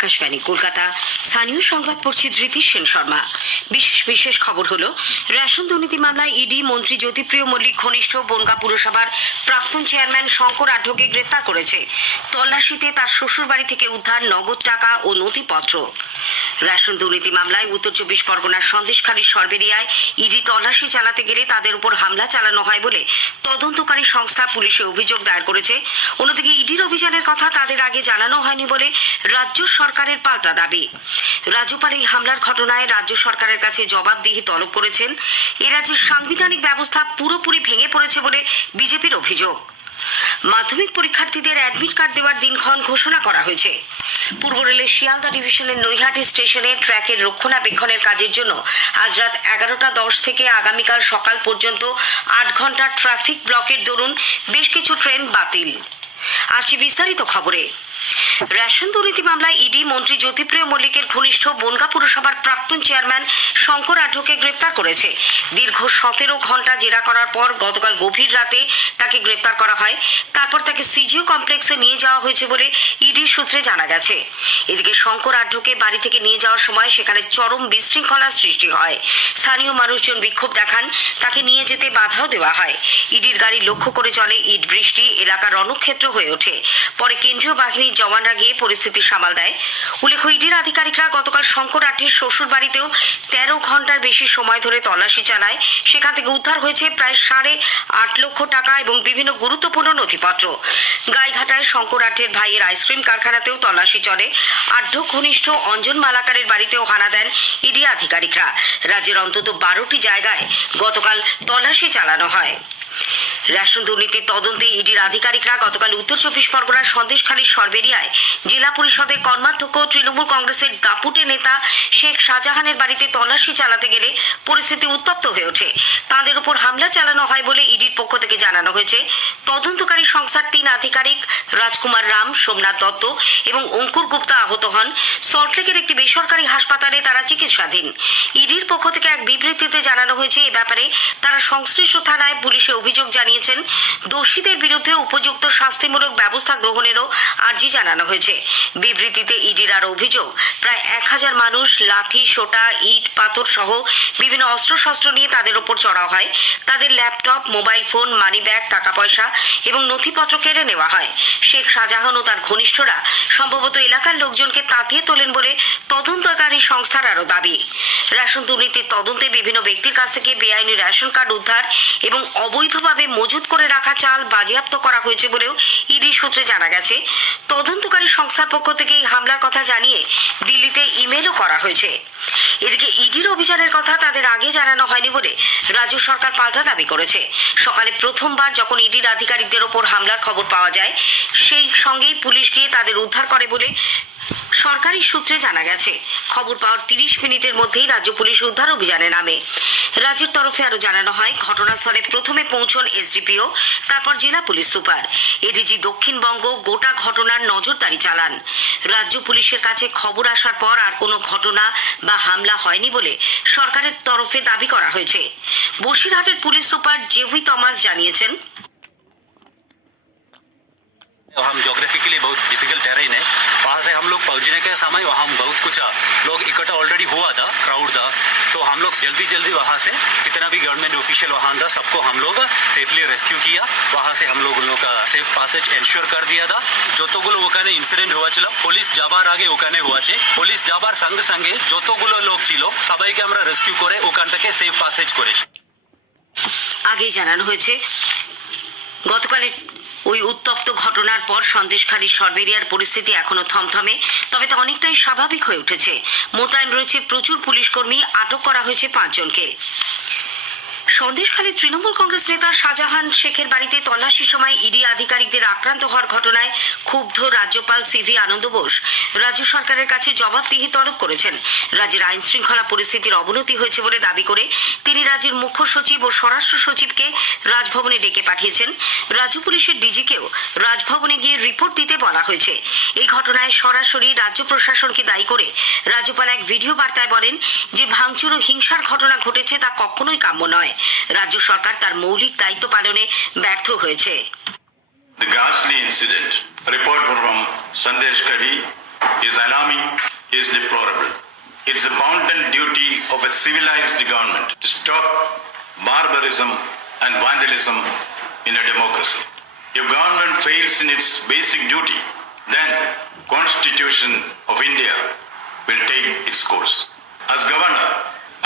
আকাশবাণী কলকাতা। স্থানীয় সংবাদ পড়ছি ধৃতি সেন শর্মা। বিশেষ খবর হলো, রেশন দুর্নীতি মামলায় ইডি মন্ত্রী জ্যোতিপ্রিয় মল্লিক ঘনিষ্ঠ বনগাঁ পুরসভার প্রাক্তন চেয়ারম্যান শঙ্কর আঢ্যকে গ্রেপ্তার করেছে। তল্লাশিতে তার শ্বশুর বাড়ি থেকে উদ্ধার নগদ টাকা ও নথিপত্র। রেশন দুর্নীতি মামলায় উত্তর 24 পরগনার সন্দেশখালীর সরবেরিয়ায় ইডি তল্লাশি চালাতে গেলে তাদের উপর হামলা চালানো হয় বলে তদন্তকারী সংস্থা পুলিশে অভিযোগ দায়ের করেছে। অন্যদিকে ইডির অভিযানের কথা তাদের আগে জানানো হয়নি বলে রাজ্য সরকারের পাল্টা দাবি। রাজ্যপাল এই হামলার ঘটনায় রাজ্য সরকারের কাছে জবাবদিহি তলব করেছেন। এ রাজ্যের সাংবিধানিক ব্যবস্থা পুরোপুরি ভেঙে পড়েছে বলে বিজেপির অভিযোগ। মাধ্যমিক পরীক্ষার্থীদের অ্যাডমিট কার্ড দেওয়ার দিনক্ষণ ঘোষণা করা হয়েছে। পূর্ব রেলের শিয়ালদা ডিভিশনের নৈহাটি স্টেশনে ট্র্যাকের রক্ষণাবেক্ষণের কাজের জন্য আজ রাত 11:10 থেকে আগামীকাল সকাল পর্যন্ত 8 ঘন্টা ট্রাফিক ব্লকের দরুন বেশ কিছু ট্রেন বাতিল। আসছি বিস্তারিত খবরে। রেশন দুর্নীতি মামলায় ইডি মন্ত্রী জ্যোতিপ্রিয় মল্লিকের ঘনিষ্ঠ বনগাঁ পুরসভার প্রাক্তন চেয়ারম্যান শঙ্কর আঢ্যকে গ্রেপ্তার করেছে। দীর্ঘ 17 ঘন্টা জেরা করার পর গতকাল গভীর রাতে তাকে গ্রেপ্তার করা হয়। তারপর তাকে সিজিও কমপ্লেক্সে নিয়ে যাওয়া হয়েছে বলে ইডির সূত্রে জানা গেছে। এদিকে শঙ্কর আঢ্যকে বাড়ি থেকে নিয়ে যাওয়ার সময় সেখানে চরম বিশৃঙ্খলার সৃষ্টি হয়। স্থানীয় মানুষজন বিক্ষোভ দেখান, তাকে নিয়ে যেতে বাধাও দেওয়া হয়। ইডির গাড়ি লক্ষ্য করে চলে ইট বৃষ্টি, এলাকা রণক্ষেত্র হয়ে ওঠে। পরে কেন্দ্রীয় বাহিনীর জওয়ানরা গিয়ে পরিস্থিতি সামাল দেয়। উল্লেখ্য, ইডির আধিকারিকরা গতকাল শঙ্কর আঢ্যের শ্বশুর বাড়িতেও 13 ঘন্টার বেশি সময় ধরে তল্লাশি চালায়। সেখান থেকে উদ্ধার হয়েছে প্রায় 8.5 লক্ষ টাকা এবং বিভিন্ন গুরুত্বপূর্ণ নথিপত্র। গাইঘাটায় শঙ্কর আঢ্যের ভাইয়ের আইসক্রিম কারখানাতেও তল্লাশি চলে। আঢ্য ঘনিষ্ঠ অঞ্জন মালাকারের বাড়িতেও হানা দেন ইডি আধিকারিকরা। রাজ্যের অন্তত 12টি জায়গায় গতকাল তল্লাশি চালানো হয়। রেশন দুর্নীতির তদন্তে ইডির আধিকারিকরা গতকাল উত্তর 24 পরগনার সন্দেশখালীর সরবেরিয়ায় জেলা পরিষদের কর্মাধ্যক্ষ তৃণমূল কংগ্রেসের দাপুটে নেতা শেখ শাহজাহানের বাড়িতে তল্লাশি চালাতে গেলে পরিস্থিতি উত্তপ্ত হয়ে ওঠে। তাদের উপর হামলা চালানো হয় বলে ইডির পক্ষ থেকে জানানো হয়েছে। তদন্তকারী সংস্থার 3 আধিকারিক রাজকুমার রাম, সোমনাথ দত্ত এবং অঙ্কুর গুপ্তা আহত হন। সল্টলেকের একটি বেসরকারি হাসপাতালে তারা চিকিৎসাধীন। ইডির পক্ষ থেকে এক বিবৃতিতে জানানো হয়েছে, এ ব্যাপারে তারা সংশ্লিষ্ট থানায় পুলিশে অভিযোগ জানিয়েছেন। দোষীদের বিরুদ্ধে উপযুক্ত শাস্তিমূলক ব্যবস্থা গ্রহণেরও আর্জি জানানো হয়েছে। বিবৃতিতে ইডির আর অভিযোগ, প্রায় 1000 মানুষ লাঠি, সোটা, ইট, পাথর সহ বিভিন্ন অস্ত্রশস্ত্র নিয়ে তাদের ওপর চড়াও হয়। তাদের laptop, mobile phone, money bag, টাকা পয়সা এবং নথিপত্র কেড়ে নেওয়া হয়। শেখ শাহজাহান ও তার ঘনিষ্ঠরা সম্ভবত এলাকার লোকজনকে তাতিয়ে তোলেন বলে তদন্তকারী সংস্থার আরও দাবি। রেশন দুর্নীতির তদন্তে বিভিন্ন ব্যক্তির কাছ থেকে বেআইনি রেশন কার্ড উদ্ধার এবং অবৈধভাবে মজুত করে রাখা চাল বাজেয়াপ্ত করা হয়েছে বলেও ইডি সূত্রে জানা গেছে। তদন্তকারী সংস্থার পক্ষ থেকে এই হামলার কথা জানিয়ে দিল্লিতে ইমেলও করা হয়েছে। এদিকে ইডির অভিযানের কথা তাদের আগে জানানো হয়নি বলে রাজ্য সরকার পাল্টা দাবি করেছে। সকালে প্রথমবার যখন ইডির আধিকারিকদের ওপর হামলার খবর পাওয়া যায়, সেই সঙ্গেই পুলিশ গিয়ে তাদের উদ্ধার করে বলে সরকারি সূত্রে জানা গেছে। খবর পাওয়ার 30 মিনিটের মধ্যেই রাজ্য পুলিশ উদ্ধার অভিযানে নামে। রাজ্যের তরফে আরও জানানো হয়, ঘটনাস্থলে প্রথমে পৌঁছন এসডিপিও, তারপর জেলা পুলিশ সুপার। এডিজি দক্ষিণবঙ্গ গোটা ঘটনার নজরদারি চালান। রাজ্য পুলিশের কাছে খবর আসার পর আর কোনো ঘটনা বা হামলা হয়নি বলে সরকারের তরফে দাবি করা হয়েছে। বসিরহাটের পুলিশ সুপার জেভি থমাস জানিয়েছেন, हम जोग्राफिकली बहुत डिफिकल्ट टेरेन है। वहाँ से हम लोग पहुँचने के समय वहाँ बहुत कुछ लोग इकट्ठा ऑलरेडी हुआ था, क्राउड था, तो हम लोग जल्दी वहाँ से कितना भी गवर्नमेंट ऑफिशियल वहाँ था सबको हम लोग सेफली रेस्क्यू किया। वहाँ से हम लोग उन लोग का सेफ पासेज एंश्योर कर दिया था। যতগুলো ওখানে ইনসিডেন্ট হয়েছিল পুলিশ যাবার আগে ওখানে হয়েছে, পুলিশ যাবার সঙ্গে সঙ্গে যতগুলো লোক ছিল সবাইকে আমরা রেস্কিউ করে ওখান থেকে সেফ পাসেজ করেছি। আগেই জানানো হয়েছে, গতকালের ওই উত্তপ্ত ঘটনার পর সন্দেশখালীর সরবেরিয়ার পরিস্থিতি এখনো থমথমে, তবে তা অনেকটাই স্বাভাবিক হয়ে উঠেছে। মোতায়েন রয়েছে প্রচুর পুলিশ কর্মী, আটক করা হয়েছে 5 জনকে। সন্দেশখালীর তৃণমূল কংগ্রেস নেতা শাহজাহান শেখের বাড়িতে তল্লাশির সময় ইডি আধিকারিকদের আক্রান্ত হওয়ার ঘটনায় ক্ষুব্ধ রাজ্যপাল সিভি আনন্দ বোস রাজ্য সরকারের কাছে জবাবদিহি তলব করেছেন। রাজ্যের আইন শৃঙ্খলা পরিস্থিতির অবনতি হয়েছে বলে দাবি করে তিনি রাজ্যের মুখ্য সচিব ও স্বরাষ্ট্র সচিবকে রাজভবনে ডেকে পাঠিয়েছেন। রাজ্য পুলিশের ডিজিকেও রাজভবনে গিয়ে রিপোর্ট দিতে বলা হয়েছে। এই ঘটনায় সরাসরি রাজ্য প্রশাসনকে দায়ী করে রাজ্যপাল এক ভিডিও বার্তায় বলেন যে ভাঙচুর ও হিংসার ঘটনা ঘটেছে তা কখনোই কাম্য নয়। রাজ্য সরকার তার মৌলিক দায়িত্ব পালনে ব্যর্থ হয়েছে। The ghastly incident report from Sandeshkhali is alarming, is deplorable. It's the bounden duty of a civilized government to stop barbarism and vandalism in a democracy. If government fails in its basic duty, then Constitution of India will take its course. As governor,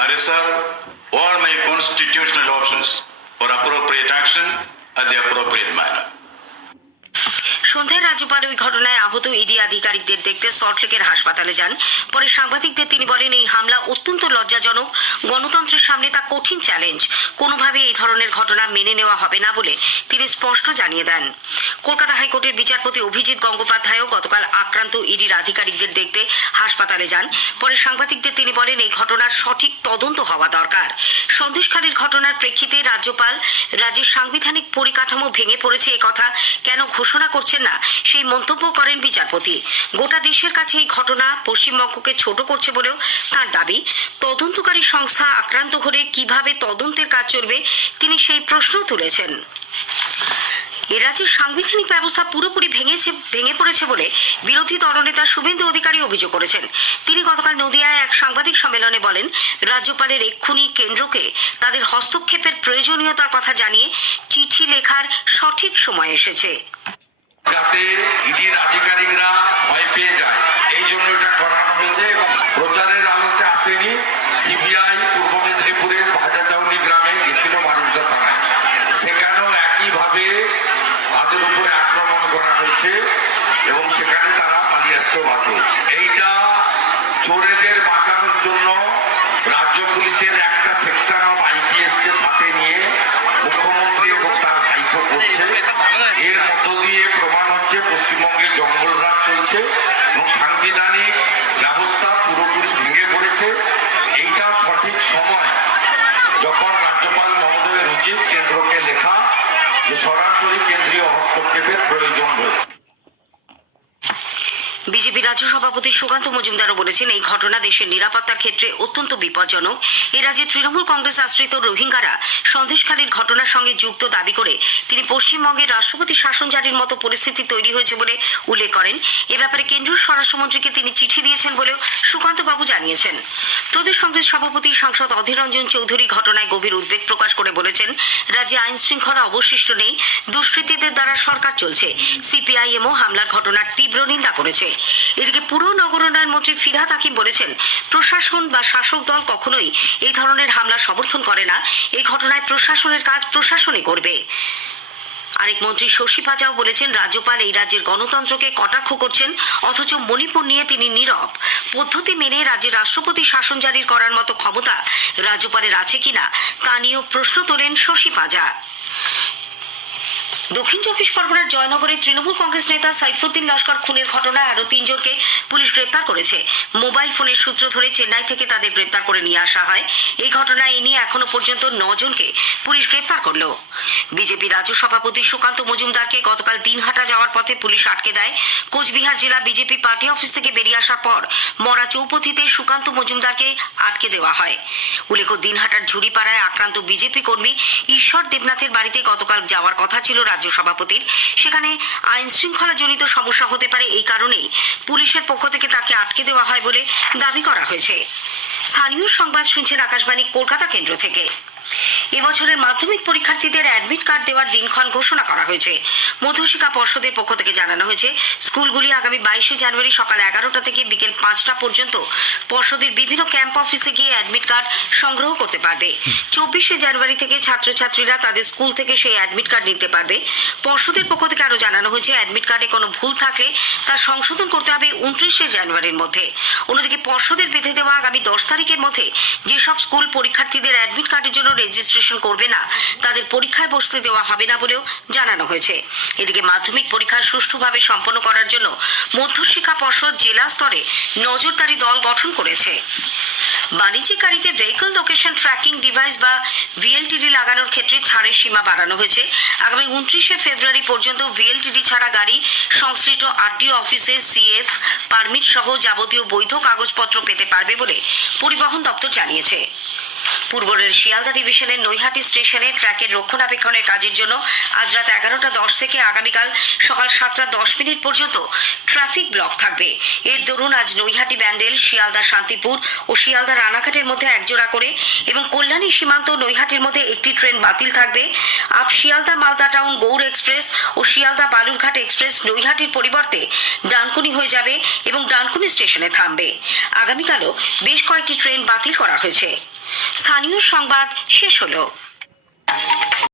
I reserve all my constitutional options for appropriate action at the appropriate manner. সন্ধ্যায় রাজ্যপাল ওই ঘটনায় আহত ED আধিকারিকদের দেখতে সল্টলেকের হাসপাতালে যান। পরে সাংবাদিকদের তিনি বলেন, এই হামলা অত্যন্ত লজ্জাজনক, গণতন্ত্রের সামনে তা কঠিন চ্যালেঞ্জ। কোনোভাবে এই ধরনের ঘটনা মেনে নেওয়া হবে না বলে তিনি স্পষ্ট জানিয়ে দেন। কলকাতা হাইকোর্টের বিচারপতি অভিজিৎ গঙ্গোপাধ্যায়ও গতকাল আক্রান্ত ইডির আধিকারিকদের দেখতে হাসপাতালে যান। পরে সাংবাদিকদের তিনি বলেন, এই ঘটনার সঠিক তদন্ত হওয়া দরকার। সন্দেশখালীর ঘটনার প্রেক্ষিতে রাজ্যপাল রাজ্যের সাংবিধানিক পরিকাঠামো ভেঙে পড়েছে এ কথা কেন ঘোষণা করছেন না, সেই মন্তব্য করেন বিচারপতি। গোটা দেশের কাছে এই ঘটনা পশ্চিমবঙ্গকে ছোট করছে বলেও তার দাবি। তদন্তকারী সংস্থা আক্রান্ত হলে কিভাবে তদন্তের কাজ চলবে তিনি সেই প্রশ্ন তুলেছেন। এ রাজ্যের সাংবিধানিক ব্যবস্থা পুরোপুরি ভেঙে পড়েছে বলে বিরোধী দলনেতা শুভেন্দু অধিকারী অভিযোগ করেছেন। তিনি গতকাল নদিয়ায় এক সাংবাদিক সম্মেলনে বলেন, রাজ্যপালের এক্ষুনি কেন্দ্রকে তাদের হস্তক্ষেপের প্রয়োজনীয়তার কথা জানিয়ে চিঠি লেখার সঠিক সময় এসেছে। যাতে ইডির আধিকারিকরা ভয় পেয়ে যায়, এই জন্য এটা করানো হয়েছে। এবং প্রচারের আলোতে আসেনি। সিবিআই পূর্ব মেদিনীপুরের ভাজাচাউলি গ্রামে গেছিল মারিজদা থানায়, সেখানেও একইভাবে তাদের উপরে আক্রমণ করা হয়েছে এবং সেখানে তারা পালিয়ে আসতে বাধ্য হয়েছে। এইটা চোরেদের বাঁচানোর জন্য রাজ্য পুলিশের একটা সেকশন অফ আইপিএস কে সাথে নিয়ে মুখ্যমন্ত্রী এবং তার ভাইপো করছে। এর মধ্য দিয়ে প্রমাণ হচ্ছে পশ্চিমবঙ্গে জঙ্গলরাজ চলছে এবং সাংবিধানিক ব্যবস্থা পুরোপুরি ভেঙে পড়েছে। এইটা সঠিক সময় যখন রাজ্যপাল মহোদয়ের উচিত কেন্দ্রকে লেখা যে সরাসরি কেন্দ্রীয় হস্তক্ষেপের প্রয়োজন রয়েছে। বিজেপি রাজ্য সভাপতি সুকান্ত মজুমদারও বলেছেন, এই ঘটনা দেশের নিরাপত্তার ক্ষেত্রে অত্যন্ত বিপজ্জনক। এ রাজ্যে তৃণমূল কংগ্রেস আশ্রিত রোহিঙ্গারা সন্দেশখালীর ঘটনার সঙ্গে যুক্ত দাবি করে তিনি পশ্চিমবঙ্গের রাষ্ট্রপতি শাসন জারির মতো পরিস্থিতি তৈরি হয়েছে বলে উল্লেখ করেন। এ ব্যাপারে কেন্দ্রীয় স্বরাষ্ট্রমন্ত্রীকে তিনি চিঠি দিয়েছেন বলেও সুকান্ত বাবু জানিয়েছেন। প্রদেশ কংগ্রেস সভাপতি সাংসদ অধীর রঞ্জন চৌধুরী ঘটনায় গভীর উদ্বেগ প্রকাশ করে বলেছেন, রাজ্যে আইন শৃঙ্খলা অবশিষ্ট নেই, দুষ্কৃতীদের দ্বারা সরকার চলছে। সিপিআইএমও হামলার ঘটনার তীব্র নিন্দা করেছে। এদিকে পুর নগর উন্নয়ন মন্ত্রী ফিরহাদ হাকিম বলেছেন, প্রশাসন বা শাসক দল কখনোই এই ধরনের হামলা সমর্থন করে না। এই ঘটনায় প্রশাসনের কাজ প্রশাসনই করবে। আরেক মন্ত্রী শশী পাজাও বলেছেন, রাজ্যপাল এই রাজ্যের গণতন্ত্রকে কটাক্ষ করছেন, অথচ মণিপুর নিয়ে তিনি নীরব। পদ্ধতি মেনে রাজ্যের রাষ্ট্রপতি শাসন জারি করার মতো ক্ষমতা রাজ্যপালের আছে কিনা তা নিয়েও প্রশ্ন তোলেন শশী পাজা। দক্ষিণ চব্বিশ পরগনার জয়নগরে তৃণমূল কংগ্রেস নেতা সাইফুদ্দিন লস্কর খুনের ঘটনায় আরও 3 জনকে পুলিশ গ্রেপ্তার করেছে। মোবাইল ফোনের সূত্র ধরে চেন্নাই থেকে তাদের গ্রেপ্তার করে নিয়ে আসা হয়। এই ঘটনায় এ নিয়ে এখনো পর্যন্ত 9 জনকে পুলিশ গ্রেপ্তার করল। বিজেপি রাজ্য সভাপতি সুকান্ত মজুমদারকে গতকাল দিনহাটা যাওয়ার পথে পুলিশ আটকে দেয়। কোচবিহার জেলা বিজেপি পার্টি অফিস থেকে বেরিয়ে আসার পর মরা চৌপথিতে সুকান্ত মজুমদারকে আটকে দেওয়া হয়। উল্লেখ্য, দিনহাটার ঝুড়িপাড়ায় আক্রান্ত বিজেপি কর্মী ঈশ্বর দেবনাথের বাড়িতে গতকাল যাওয়ার কথা ছিল রাজ্য সভাপতির। সেখানে আইন শৃঙ্খলা জনিত সমস্যা হতে পারে, এই কারণেই পুলিশের পক্ষ থেকে তাকে আটকে দেওয়া হয় বলে দাবি করা হয়েছে। স্থানীয় সংবাদ শুনছেন আকাশবাণী কলকাতা কেন্দ্র থেকে। এবছরের মাধ্যমিক পরীক্ষার্থীদের অ্যাডমিট কার্ড দেওয়ার দিনক্ষণ ঘোষণা করা হয়েছে। মধ্যশিক্ষা পর্ষদের পক্ষ থেকে জানানো হয়েছে, স্কুলগুলি আগামী 22 জানুয়ারি সকাল 11টা থেকে বিকেল 5টা পর্যন্ত পর্ষদের বিভিন্ন ক্যাম্প অফিসে গিয়ে অ্যাডমিট কার্ড সংগ্রহ করতে পারবে। 24 জানুয়ারি থেকে ছাত্রছাত্রীরা তাদের স্কুল থেকে সেই অ্যাডমিট কার্ড নিতে পারবে। পর্ষদের পক্ষ থেকে আরও জানানো হয়েছে, অ্যাডমিট কার্ডে কোনো ভুল থাকলে তা সংশোধন করতে হবে 29 জানুয়ারির মধ্যে। অন্যদিকে পর্ষদের বেঁধে দেওয়া আগামী 10 তারিখের মধ্যে যেসব স্কুল পরীক্ষার্থীদের অ্যাডমিট কার্ডের জন্য রেজিস্ট্রেশন করবে না, তাদের পরীক্ষায় বসতে দেওয়া হবে না বলেও জানানো হয়েছে। এদিকে মাধ্যমিক পরীক্ষা সুষ্ঠুভাবে সম্পন্ন করার জন্য মধ্যশিক্ষা পর্ষদ জেলা স্তরে নজরদারি দল গঠন করেছে। বাণিজ্যিক গাড়িতে ভেহিকল লোকেশন ট্র্যাকিং ডিভাইস বা ভিএলটিডি লাগানোর ক্ষেত্রে ছাড়ের সীমা বাড়ানো হয়েছে। আগামী 29 ফেব্রুয়ারি পর্যন্ত ভিএলটিডি ছাড়া গাড়ি সংশ্লিষ্ট আরটিও অফিসে সিএফ পারমিট সহ যাবতীয় বৈধ কাগজপত্র পেতে পারবে বলে পরিবহন দপ্তর জানিয়েছে। পূর্ব রেল শিয়ালদা ডিভিশনের নৈহাটি স্টেশনে ট্র্যাকের রক্ষণাবেক্ষণের কাজের জন্য আজ রাত 11:10 থেকে আগামীকাল সকাল 7:10 পর্যন্ত ট্রাফিক ব্লক থাকবে। এর দরুন আজ নৈহাটি ব্যান্ডেল, শিয়ালদা শান্তিপুর ও শিয়ালদা রানাঘাটের মধ্যে একজোড়া করে এবং কল্যাণী সীমান্ত নৈহাটির মধ্যে একটি ট্রেন বাতিল থাকবে। Up Sealdah Malda town Gour express ও শিয়ালদা বালুরঘাট এক্সপ্রেস নৈহাটির পরিবর্তে ডানকুনি হয়ে যাবে এবং ডানকুনি স্টেশনে থামবে। আগামীকালও বেশ কয়েকটি ট্রেন বাতিল করা হয়েছে। স্থানীয় সংবাদ শেষ হলো।